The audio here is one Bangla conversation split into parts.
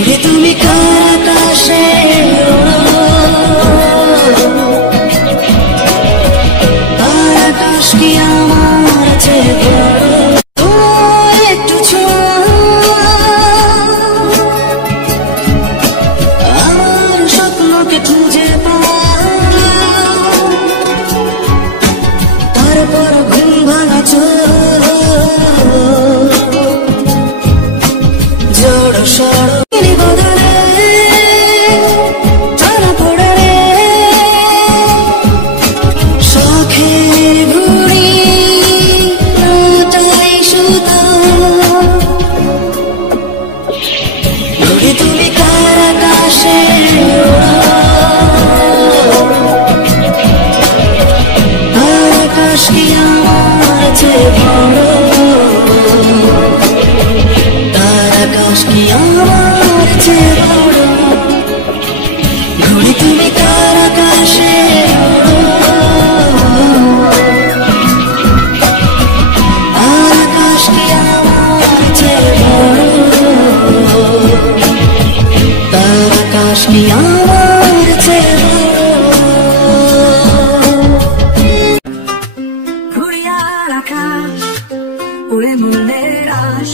ঘুরে তুমি কার আকাশে আর আকাশ কি আমার চেয়ে বড় তোমার একটু ছোঁয়া আমার স্বপ্নকে খুঁজে পাওয়া তারপর ঘুম ভাঙা চোখ জড়ো সড়ো তুমি কার আকাশে আর আকাশ কি আমার চেয়ে বড় তার আকাশ কি আমার চেয়ে বড় ঘুরে তুমি কার আকাশে আর আকাশ কি আমার চেয়ে বড় তার আকাশ কি আমার চেয়ে ঘুরিয়ার আকাশ উড়ে মনের আশ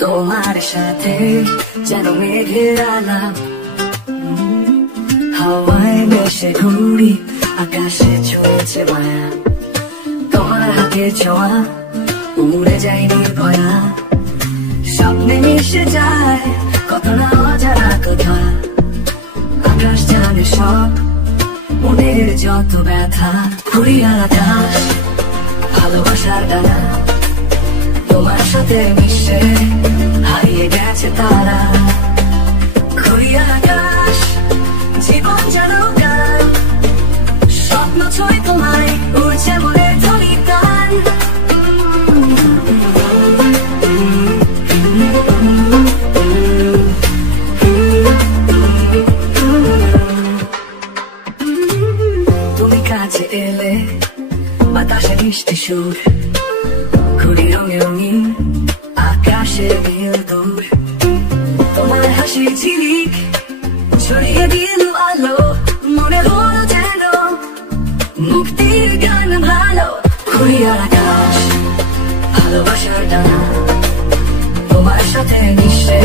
তোমার সাথে যেন মেঘের আলাপ হাওয়ায় ভেসে ঘুরি আকাশে ছুঁয়েছে মায়া তোমার হাতে ছোঁয়া উড়ে যায় নির্ভয়া স্বপ্নে মিশে যায় কত না অজানা কথা আকাশ জানে সব মনের যত ব্যথা ঘুরিয়ার আকাশ ভালোবাসার ডানা তোমার সাথে মিশে হারিয়ে গেছে তারা ঘুরিয়ার আকাশ জীবন যেন গান স্বপ্ন ছয় তোমায় উড়ছে মনের ধ্বনি গান তুমি কাছে এলে বাতাসে মিষ্টি সুর ঘুরি রঙে রঙিন আকাশে নীল দূর তোমার হাসি ঝিলিক ছড়িয়ে দিল আলো মনে হলো যেন মুক্তির গান ভালো ঘুরিয়ার আকাশ ভালোবাসার ডানা তোমার সাথে মিশে